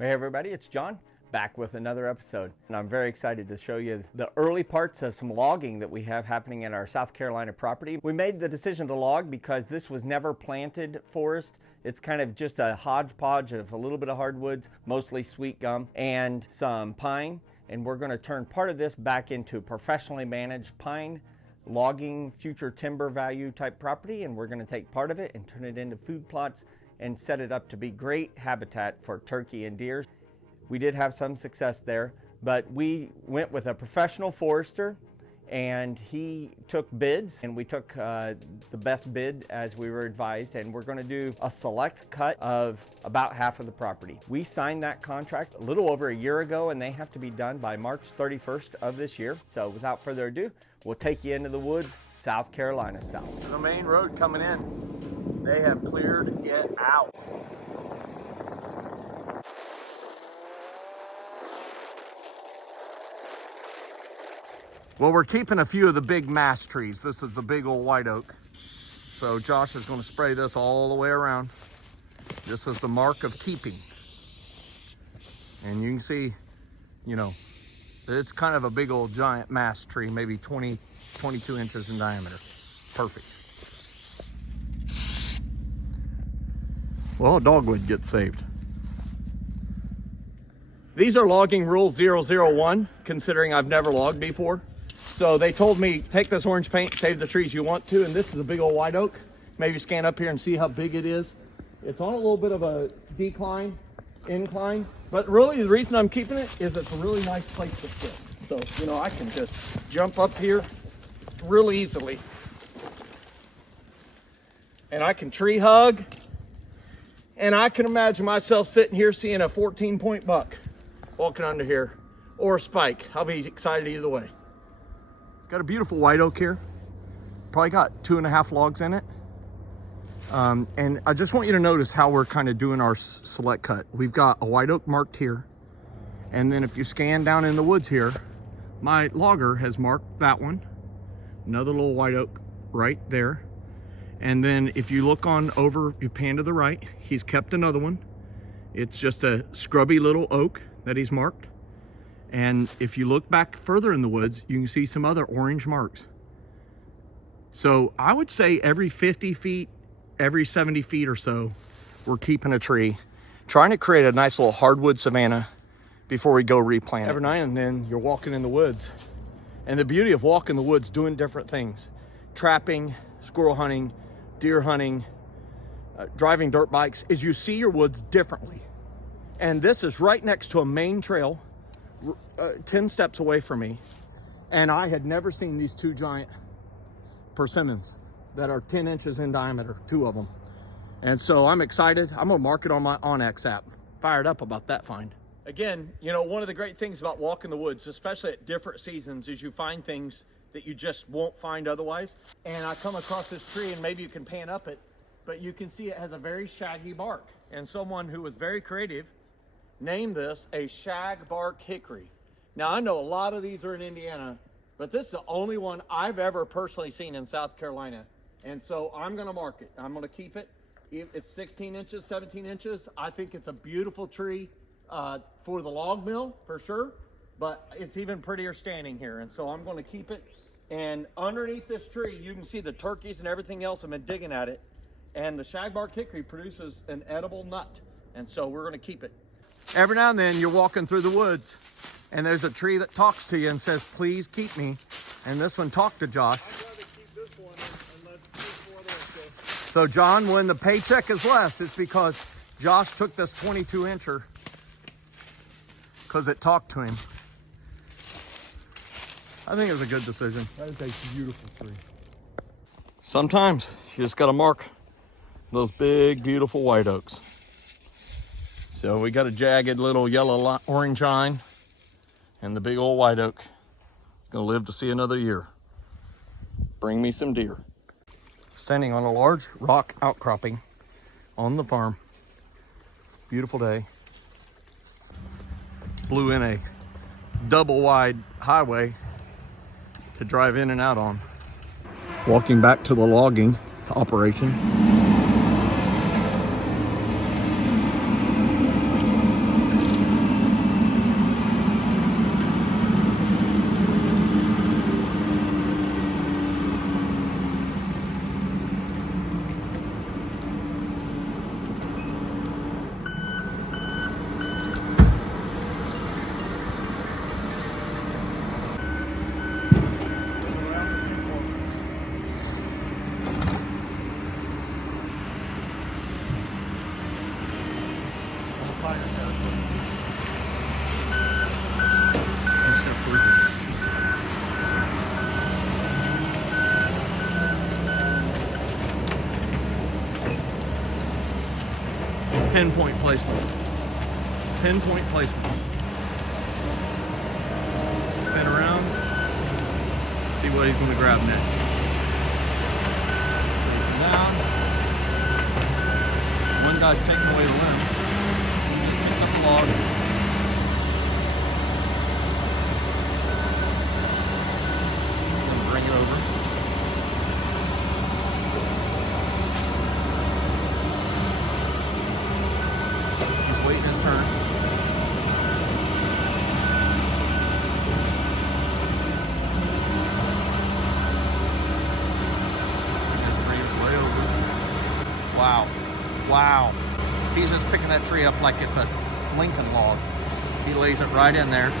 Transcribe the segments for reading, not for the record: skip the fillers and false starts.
Hey everybody, it's John, back with another episode. And I'm very excited to show you the early parts of some logging that we have happening at our South Carolina property. We made the decision to log because this was never planted forest. It's kind of just a hodgepodge of a little bit of hardwoods, mostly sweet gum, and some pine. And we're going to turn part of this back into professionally managed pine logging, future timber value type property. And we're going to take part of it and turn it into food plots and set it up to be great habitat for turkey and deer. We did have some success there, but we went with a professional forester and he took bids, and we took the best bid as we were advised, and we're going to do a select cut of about half of the property. We signed that contract a little over a year ago, and they have to be done by March 31st of this year. So without further ado, we'll take you into the woods, South Carolina style. So the main road coming in, they have cleared it out. Well, we're keeping a few of the big mass trees. This is a big old white oak. So Josh is going to spray this all the way around. This is the mark of keeping. And you can see, you know, it's kind of a big old giant mass tree, maybe 20, 22 inches in diameter. Perfect. Well, a dogwood gets saved. These are logging rule 001, considering I've never logged before. So they told me, take this orange paint, save the trees you want to, and this is a big old white oak. Maybe scan up here and see how big it is. It's on a little bit of a decline, incline, but really the reason I'm keeping it is it's a really nice place to sit. So, you know, I can just jump up here real easily. And I can tree hug, and I can imagine myself sitting here seeing a 14-point buck walking under here, or a spike. I'll be excited either way. Got a beautiful white oak here. Probably got 2.5 logs in it. And I just want you to notice how we're kind of doing our select cut. We've got a white oak marked here. And then if you scan down in the woods here, my logger has marked that one. Another little white oak right there. And then if you look on over, you pan to the right, he's kept another one. It's just a scrubby little oak that he's marked. And if you look back further in the woods, you can see some other orange marks. So I would say every 50 feet, every 70 feet or so, we're keeping a tree, trying to create a nice little hardwood savanna before we go replant. Every now and then you're walking in the woods. And the beauty of walking the woods, doing different things, trapping, squirrel hunting, deer hunting, driving dirt bikes, is you see your woods differently. And this is right next to a main trail, 10 steps away from me, and I had never seen these two giant persimmons that are 10 inches in diameter, 2 of them. And so I'm excited. I'm gonna mark it on my onX app. Fired up about that find. Again, you know, one of the great things about walking the woods, especially at different seasons, is you find things that you just won't find otherwise. And I come across this tree, and maybe you can pan up it, but you can see it has a very shaggy bark. And someone who was very creative named this a shag bark hickory. Now, I know a lot of these are in Indiana, but this is the only one I've ever personally seen in South Carolina. And so I'm gonna mark it. I'm gonna keep it. It's 16 inches, 17 inches. I think it's a beautiful tree for the log mill, for sure, but it's even prettier standing here. And so I'm gonna keep it. And underneath this tree, you can see the turkeys and everything else have been digging at it. And the shagbark hickory produces an edible nut. And so we're gonna keep it. Every now and then you're walking through the woods and there's a tree that talks to you and says, please keep me. And this one talked to Josh. I'd rather keep this one and let this one also. So John, when the paycheck is less, it's because Josh took this 22 incher because it talked to him. I think it was a good decision. That is a beautiful tree. Sometimes you just got to mark those big, beautiful white oaks. So we got a jagged little yellow orange line, and the big old white oak is going to live to see another year. Bring me some deer. Standing on a large rock outcropping on the farm. Beautiful day. Blew in a double wide highway to drive in and out on. Walking back to the logging operation. Let's step through here. Pinpoint placement. Pinpoint placement. Spin around. See what he's going to grab next. Take him down. One guy's taking away the limbs. Pick up the log. Then bring it over. He's waiting his turn. Just bring it way over. Wow. Wow. He's just picking that tree up like it's a Lincoln log. He lays it right in there.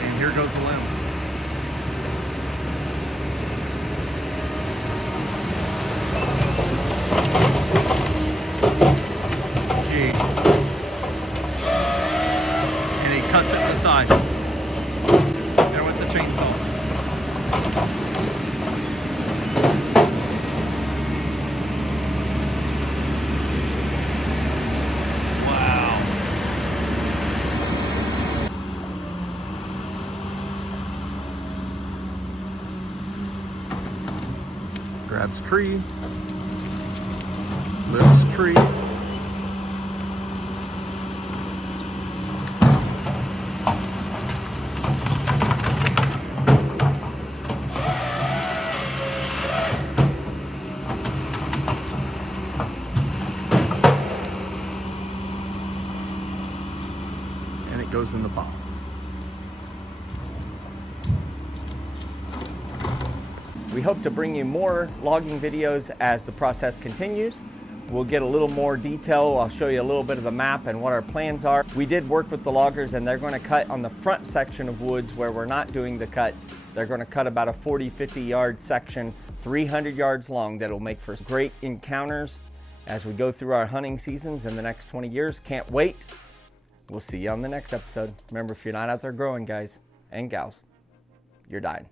And here goes the limbs. And he cuts it to size. There with the chainsaw. Wow. Grabs tree. Lifts tree. And it goes in the pile. We hope to bring you more logging videos as the process continues. We'll get a little more detail. I'll show you a little bit of the map and what our plans are. We did work with the loggers and they're going to cut on the front section of woods where we're not doing the cut. They're going to cut about a 40-50 yard section, 300 yards long, that'll make for great encounters as we go through our hunting seasons in the next 20 years. Can't wait. We'll see you on the next episode. Remember, if you're not out there growing, guys and gals, you're dying.